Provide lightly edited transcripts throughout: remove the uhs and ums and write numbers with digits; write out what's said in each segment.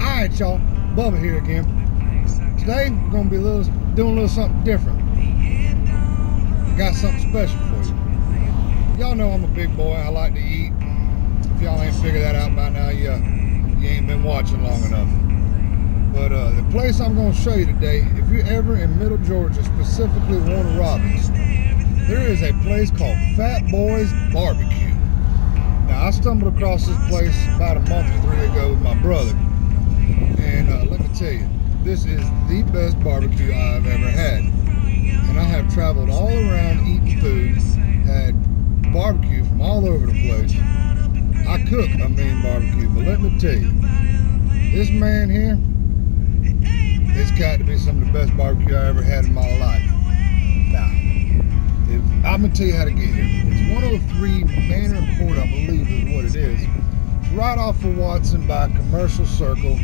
Alright, y'all, Bubba here again. Today we're gonna be doing a little something different. I got something special for you. Y'all know I'm a big boy. I like to eat. If y'all ain't figured that out by now, you ain't been watching long enough. But the place I'm gonna show you today, if you're ever in Middle Georgia, specifically Warner Robins, there is a place called Fat Boys BBQ. Now, I stumbled across this place about a month or three ago with my brother. And let me tell you, this is the best barbecue I've ever had. And I have traveled all around eating food, had barbecue from all over the place. I cook a mean barbecue, but let me tell you, this man here, it's got to be some of the best barbecue I ever had in my life. Now, I'm going to tell you how to get here. It's 103 Manor Court, I believe is what it is. It's right off of Watson by Commercial Circle.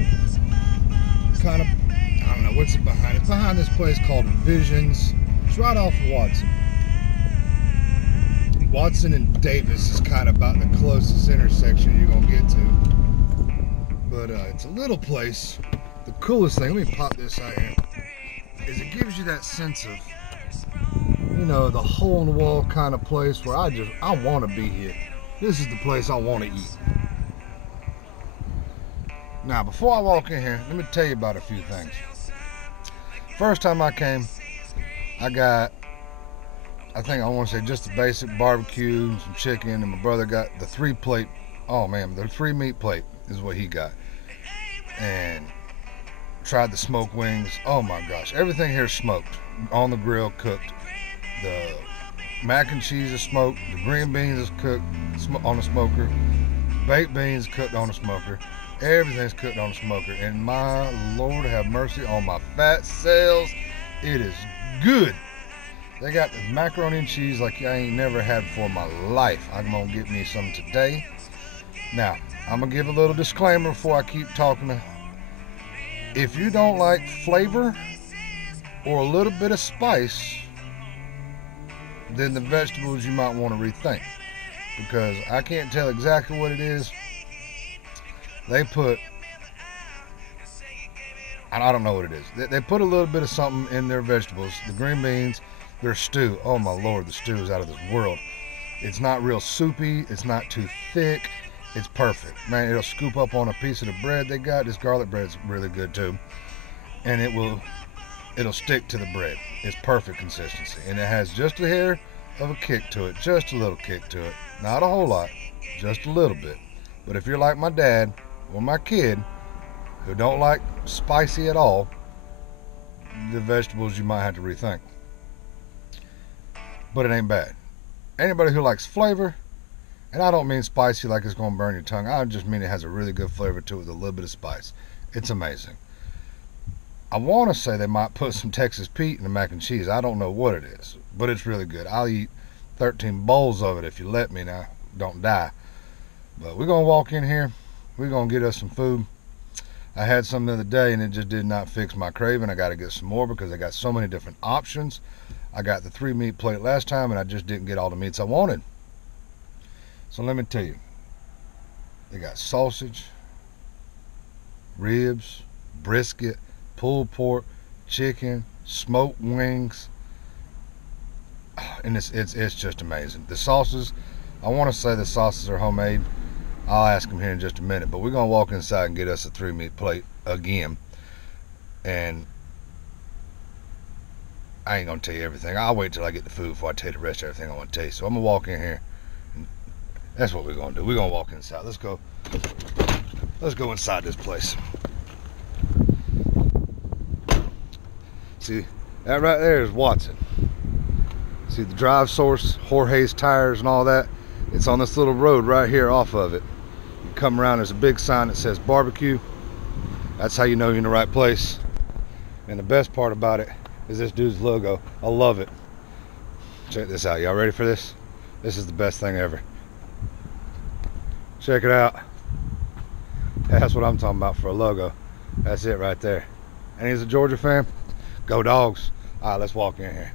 Kind of, I don't know, what's it behind? It's behind this place called Visions. It's right off of Watson. Watson and Davis is kind of about the closest intersection you're going to get to. But it's a little place. The coolest thing, let me pop this out here, is it gives you that sense of, you know, the hole in the wall kind of place where I want to be here. This is the place I want to eat. Now, before I walk in here, let me tell you about a few things. First time I came, I got, I want to say just the basic barbecue, some chicken, and my brother got the 3-plate. Oh man, the 3-meat plate is what he got. And tried the smoked wings. Oh my gosh, everything here is smoked, on the grill, cooked. The mac and cheese is smoked. The green beans is cooked on the smoker. Baked beans cooked on the smoker. Everything's cooked on the smoker. And my Lord have mercy on my fat cells. It is good. They got the macaroni and cheese like I ain't never had before in my life. I'm gonna get me some today. Now, I'm gonna give a little disclaimer before I keep talking. If you don't like flavor or a little bit of spice, then the vegetables you might want to rethink, because I can't tell exactly what it is. They put, I don't know what it is. They put a little bit of something in their vegetables. The green beans, their stew. Oh my Lord, the stew is out of this world. It's not real soupy. It's not too thick. It's perfect. Man, it'll scoop up on a piece of the bread they got. This garlic bread's really good too. And it'll stick to the bread. It's perfect consistency. And it has just a hair of a kick to it. Just a little kick to it. Not a whole lot. Just a little bit. But if you're like my dad or my kid who don't like spicy at all, the vegetables you might have to rethink. But it ain't bad. Anybody who likes flavor, and I don't mean spicy like it's going to burn your tongue. I just mean it has a really good flavor to it with a little bit of spice. It's amazing. I want to say they might put some Texas Pete in the mac and cheese. I don't know what it is, but it's really good. I'll eat 13 bowls of it if you let me now. Don't die. But we're going to walk in here. We're going to get us some food. I had some the other day and it just did not fix my craving. I got to get some more because I got so many different options. I got the 3-meat plate last time and I just didn't get all the meats I wanted. So let me tell you, they got sausage, ribs, brisket, pulled pork, chicken, smoked wings, and it's just amazing. The sauces, I want to say the sauces are homemade. I'll ask them here in just a minute, but we're gonna walk inside and get us a 3-meat plate again. And I ain't gonna tell you everything. I'll wait till I get the food before I tell you the rest of everything I want to tell you. So I'm gonna walk in here. That's what we're gonna do. We're gonna walk inside. Let's go inside this place. See, that right there is Watson. See the drive source, Jorge's tires and all that? It's on this little road right here off of it. You come around, there's a big sign that says barbecue. That's how you know you're in the right place. And the best part about it is this dude's logo. I love it. Check this out. Y'all ready for this? This is the best thing ever. Check it out. That's what I'm talking about for a logo. That's it right there. And he's a Georgia fan. Go Dogs. All right, let's walk in here.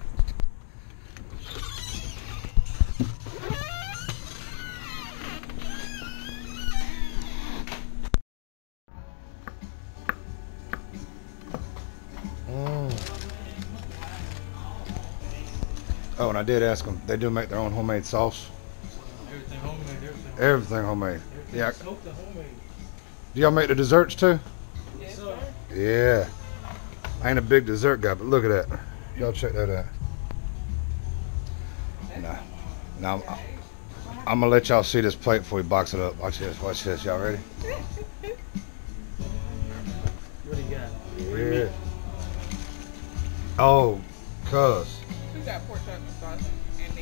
and I did ask them. They do make their own homemade sauce. Everything homemade. Everything homemade. Yeah. Smoked and homemade. Do y'all make the desserts too? Yes, sir. Yeah. I ain't a big dessert guy, but look at that. Y'all check that out. Now I'm gonna let y'all see this plate before we box it up. Watch this. Y'all ready? What do you got? Yeah. Oh, cuz. We got pork chop sauce and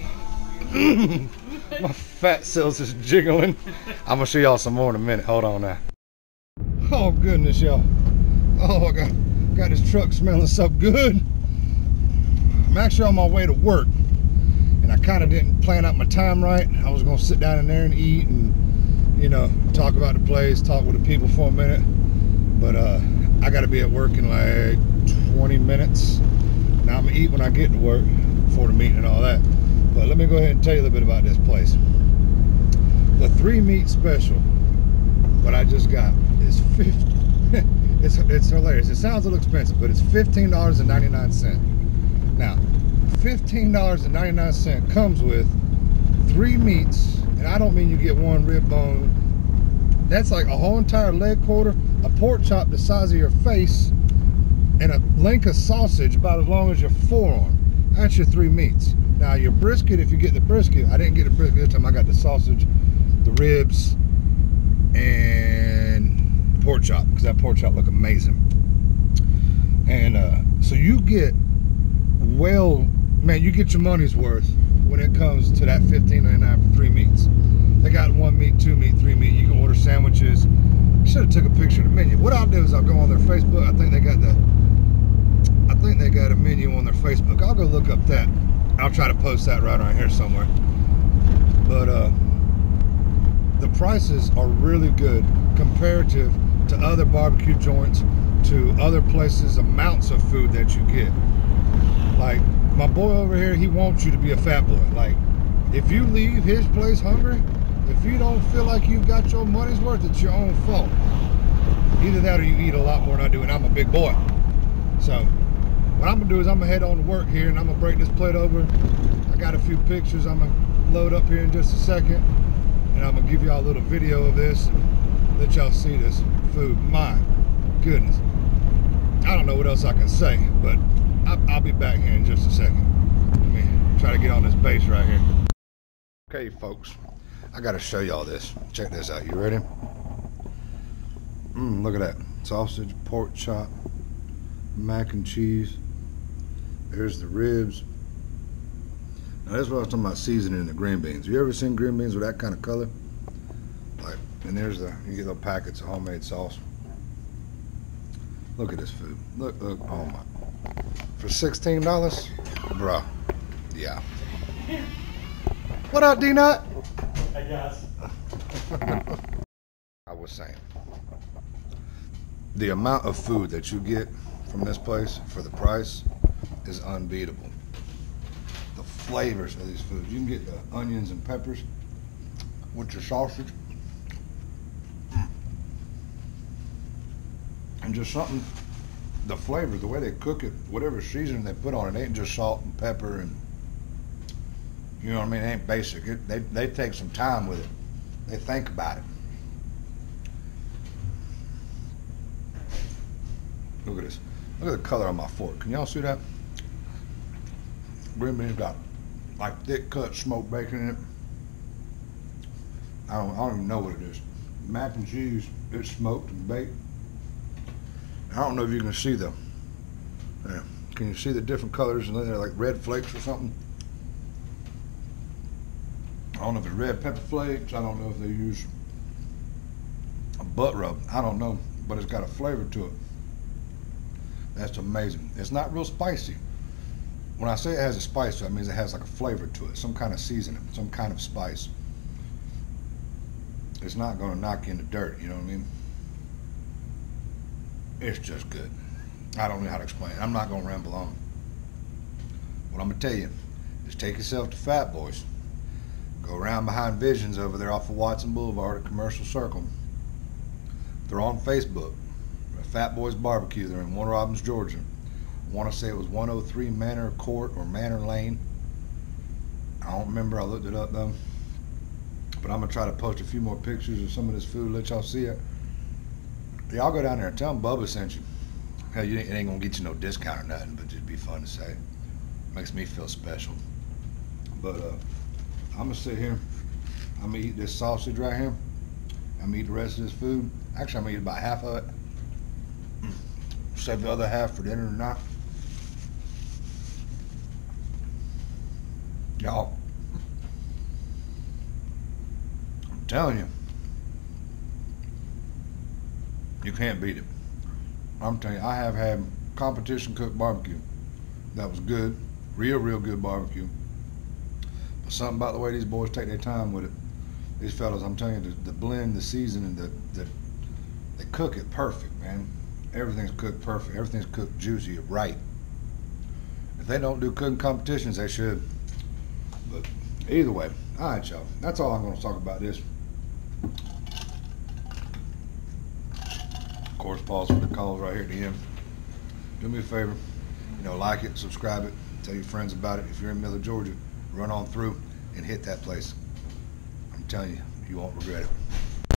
then My fat cells is jiggling. I'm gonna show y'all some more in a minute. Hold on now. Oh goodness, y'all. Oh, I got this truck smelling so good. I'm actually on my way to work, and I kind of didn't plan out my time right. I was gonna sit down in there and eat and, you know, talk about the place, talk with the people for a minute. But I gotta be at work in like 20 minutes. Now I'm gonna eat when I get to work before the meeting and all that. But let me go ahead and tell you a little bit about this place. The 3-meat special, what I just got, is it's hilarious. It sounds a little expensive, but it's $15.99. Now, $15.99 comes with 3 meats, and I don't mean you get 1 rib bone. That's like a whole entire leg quarter, a pork chop the size of your face, and a link of sausage about as long as your forearm. That's your 3 meats. Now your brisket, if you get the brisket, I didn't get the brisket this time. I got the sausage, the ribs, and the pork chop, because that pork chop look amazing. And so you get, well, man, you get your money's worth when it comes to that $15.99 for 3 meats. They got 1 meat, 2 meat, 3 meat. You can order sandwiches. Should have took a picture of the menu. What I'll do is I'll go on their Facebook. I think they got a menu on their Facebook. I'll go look up that. I'll try to post that right around here somewhere. But the prices are really good comparative to other barbecue joints, to other places, amounts of food that you get. Like my boy over here, he wants you to be a fat boy. Like if you leave his place hungry, if you don't feel like you've got your money's worth, it's your own fault. Either that or you eat a lot more than I do, and I'm a big boy. So what I'm gonna do is I'm gonna head on to work here, and I'm gonna break this plate over. I got a few pictures I'm gonna load up here in just a second, and I'm gonna give y'all a little video of this and let y'all see this food. My goodness. I don't know what else I can say, but I'll be back here in just a second. Let me try to get on this base right here. Okay, folks, I gotta show y'all this. Check this out. You ready? Look at that. Sausage, pork chop, mac and cheese. There's the ribs. Now that's what I was talking about, seasoning the green beans. You ever seen green beans with that kind of color? Like, and there's you get little packets of homemade sauce. Look at this food. Look, oh my. For $16, bro. Yeah. What up, D-Nut? I guess. I was saying, the amount of food that you get from this place for the price is unbeatable. The flavors of these foods. You can get the onions and peppers with your sausage. And just something, the flavor, the way they cook it, whatever seasoning they put on it, ain't just salt and pepper and, you know what I mean, it ain't basic. They take some time with it. They think about it. Look at this. Look at the color on my fork. Can y'all see that? Green beans got like thick cut smoked bacon in it. I don't even know what it is. Mac and cheese, it's smoked and baked. I don't know if you can see them. Can you see the different colors? And then they're like red flakes or something. I don't know if it's red pepper flakes. I don't know if they use a butt rub. I don't know, but it's got a flavor to it. That's amazing. It's not real spicy. When I say it has a spice to it, it means it has like a flavor to it, some kind of seasoning, some kind of spice. It's not going to knock you in the dirt, you know what I mean? It's just good. I don't know how to explain it. I'm not going to ramble on. What I'm going to tell you is take yourself to Fat Boys. Go around behind Visions over there off of Watson Boulevard at Commercial Circle. They're on Facebook. Fat Boys Barbecue. They're in Warner Robins, Georgia. I want to say it was 103 Manor Court or Manor Lane. I don't remember. I looked it up though. But I'm gonna try to post a few more pictures of some of this food, let y'all see it. Y'all go down there and tell them Bubba sent you. Hell, it ain't gonna get you no discount or nothing, but just be fun to say. Makes me feel special. But I'm gonna sit here. I'm gonna eat this sausage right here. I'm gonna eat the rest of this food. Actually, I'm gonna eat about half of it. Save the other half for dinner tonight. Y'all, I'm telling you, you can't beat it. I'm telling you, I have had competition cooked barbecue that was good, real good barbecue. But something about the way these boys take their time with it. These fellas, I'm telling you, the blend, the seasoning, they cook it perfect, man. Everything's cooked perfect. Everything's cooked juicy, right. If they don't do cooking competitions, they should. But either way, all right, y'all. That's all I'm going to talk about this. Of course, pause for the calls right here at the end. Do me a favor, like it, subscribe it, tell your friends about it. If you're in Miller, Georgia, run on through and hit that place. I'm telling you, you won't regret it.